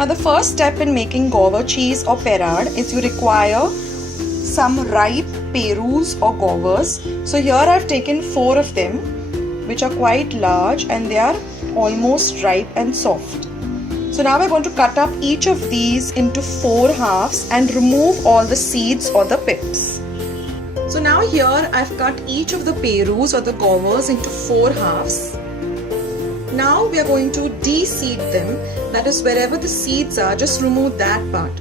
Now the first step in making Gauva cheese or Perad is you require some ripe perus or guavas. So here I've taken 4 of them, which are quite large and they are almost ripe and soft. So now we're going to cut up each of these into 4 halves and remove all the seeds or the pips. So now here I've cut each of the perus or the guavas into 4 halves. Now we are going to de-seed them, that is wherever the seeds are, just remove that part.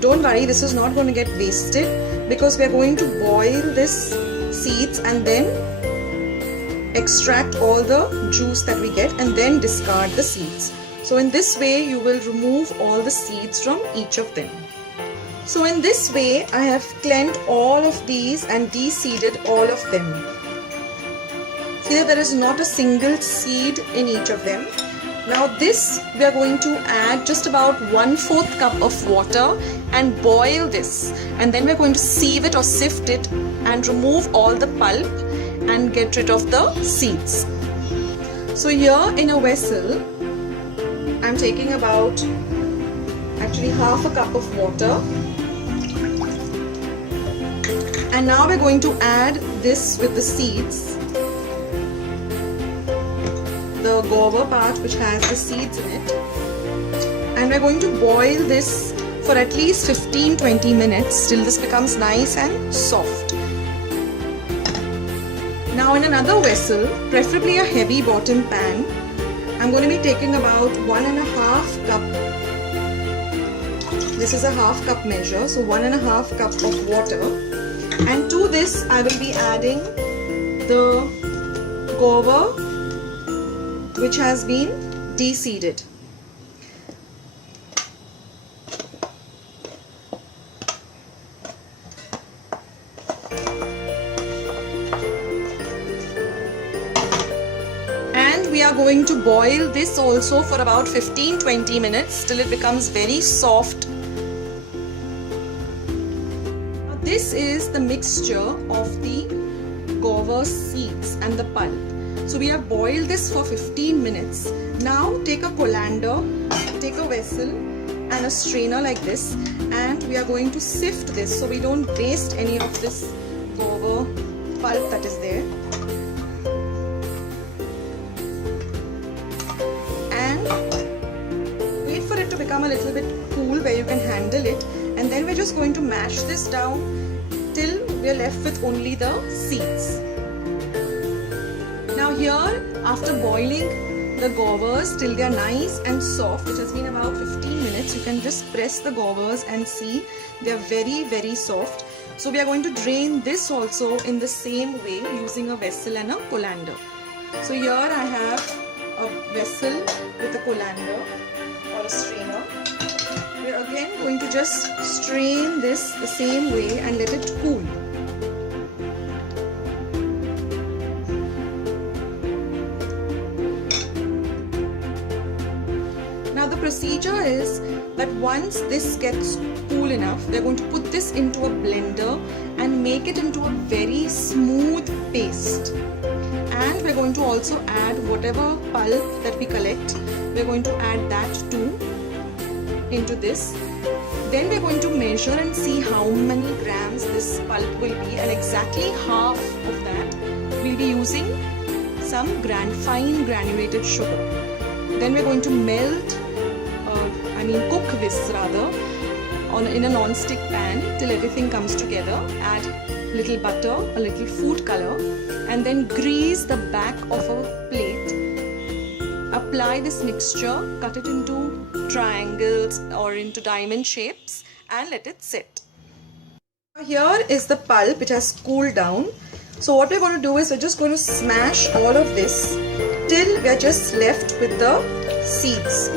Don't worry, this is not going to get wasted because we are going to boil this seeds and then extract all the juice that we get and then discard the seeds. So in this way you will remove all the seeds from each of them. So in this way I have cleaned all of these and de-seeded all of them. Here there is not a single seed in each of them. Now this we are going to add just about 1/4 cup of water and boil this, and then we are going to sieve it or sift it and remove all the pulp and get rid of the seeds. So here in a vessel I am taking about actually half a cup of water, and now we are going to add this with the seeds, the guava part which has the seeds in it, and we're going to boil this for at least 15-20 minutes till this becomes nice and soft. Now in another vessel, preferably a heavy bottom pan, I'm going to be taking about 1.5 cup. This is a half cup measure, so 1.5 cup of water, and to this I will be adding the guava which has been de-seeded. And we are going to boil this also for about 15-20 minutes till it becomes very soft. Now this is the mixture of the guava seeds and the pulp. So we have boiled this for 15 minutes. Now take a colander, take a vessel and a strainer like this, and we are going to sift this so we don't waste any of this guava pulp that is there. And wait for it to become a little bit cool where you can handle it, and then we're just going to mash this down till we're left with only the seeds. Now here, after boiling the guavas till they are nice and soft, which has been about 15 minutes, you can just press the guavas and see they are very soft. So we are going to drain this also in the same way using a vessel and a colander. So here I have a vessel with a colander or a strainer. We are again going to just strain this the same way and let it cool. Now the procedure is that once this gets cool enough, we are going to put this into a blender and make it into a very smooth paste. And we are going to also add whatever pulp that we collect, we are going to add that too into this. Then we are going to measure and see how many grams this pulp will be, and exactly half of that we'll be using some fine granulated sugar. Then we're going to cook this rather in a non-stick pan till everything comes together. Add little butter, a little food color, and then grease the back of a plate. Apply this mixture, cut it into triangles or into diamond shapes, and let it sit. Here is the pulp, it has cooled down. So what we're going to do is we're just going to smash all of this till we are just left with the seeds.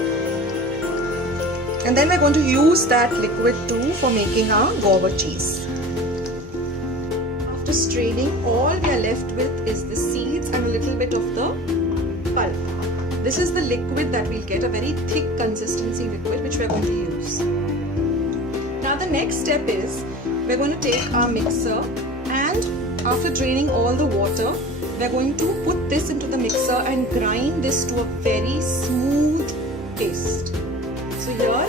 And then we're going to use that liquid too for making our Gauva cheese. After straining, all we are left with is the seeds and a little bit of the pulp. This is the liquid that we'll get, a very thick consistency liquid which we're going to use. Now the next step is we're going to take our mixer, and after draining all the water, we're going to put this into the mixer and grind this to a very smooth paste. So here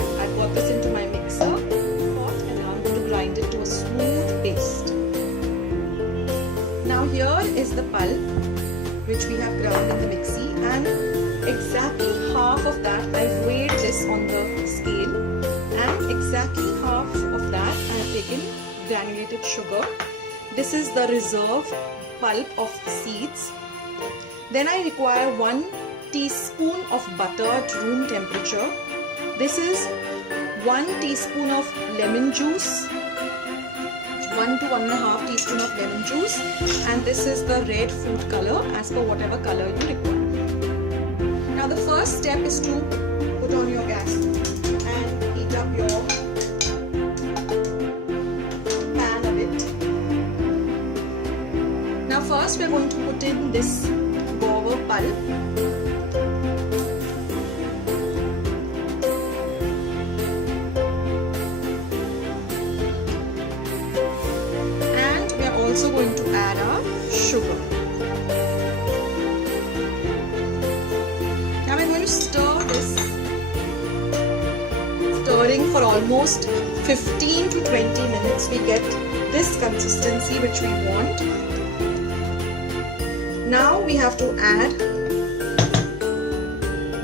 granulated sugar. This is the reserve pulp of seeds. Then I require 1 teaspoon of butter at room temperature. This is 1 teaspoon of lemon juice, 1 to 1.5 teaspoon of lemon juice, and this is the red food color as per whatever color you require. Now the first step is to put on your gas and heat up your pan a bit. Now first we are going to put in this guava pulp. And we are also going to add our sugar. Now we're going to stir this, stirring for almost 15 to 20 minutes. We get this consistency which we want. Now we have to add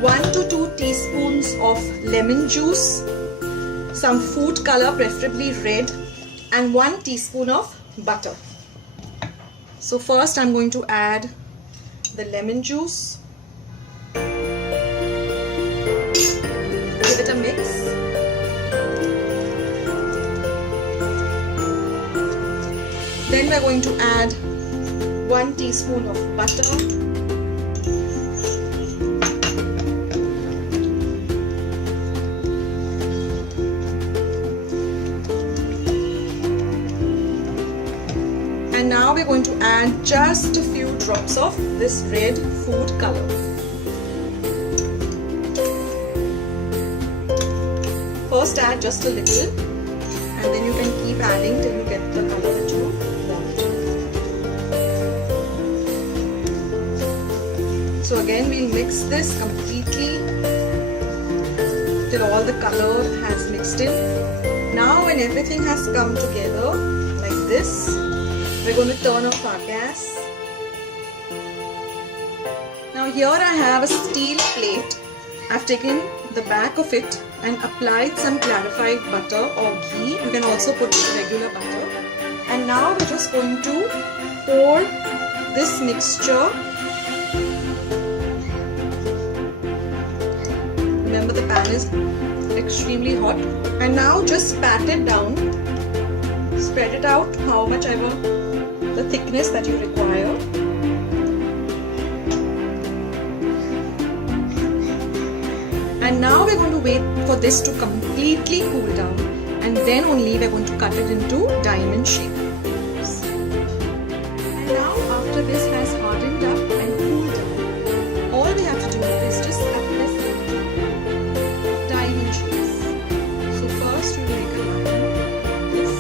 1 to 2 teaspoons of lemon juice, some food color, preferably red, and 1 teaspoon of butter. So first I'm going to add the lemon juice. Give it a mix. Then we're going to add 1 teaspoon of butter, and now we're going to add just a few drops of this red food color. First add just a little, and then you can keep adding till you get the color that you want. So again we'll mix this completely till all the color has mixed in. Now when everything has come together like this, we're going to turn off our gas. Now here I have a steel plate. I've taken the back of it and applied some clarified butter or ghee. You can also put regular butter. And now we're just going to pour this mixture. Remember the pan is extremely hot. And now just pat it down. Spread it out how much ever the thickness that you require. And now we're going to wait for this to completely cool down, and then only we're going to cut it into diamond shape. And now after this has hardened up and cooled down, all we have to do is just cut this into diamond shapes. So first we make a line like this.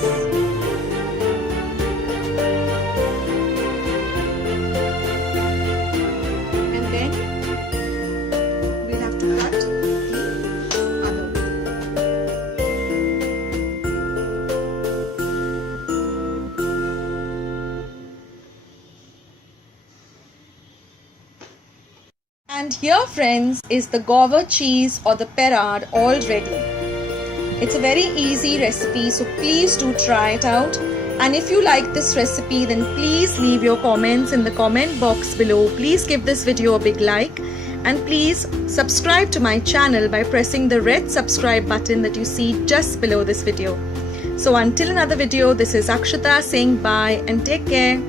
And then we'll have to cut And here friends is the Gauva cheese or the Perad all ready. It's a very easy recipe, so please do try it out. And if you like this recipe, then please leave your comments in the comment box below. Please give this video a big like, and please subscribe to my channel by pressing the red subscribe button that you see just below this video. So until another video, this is Akshata saying bye and take care.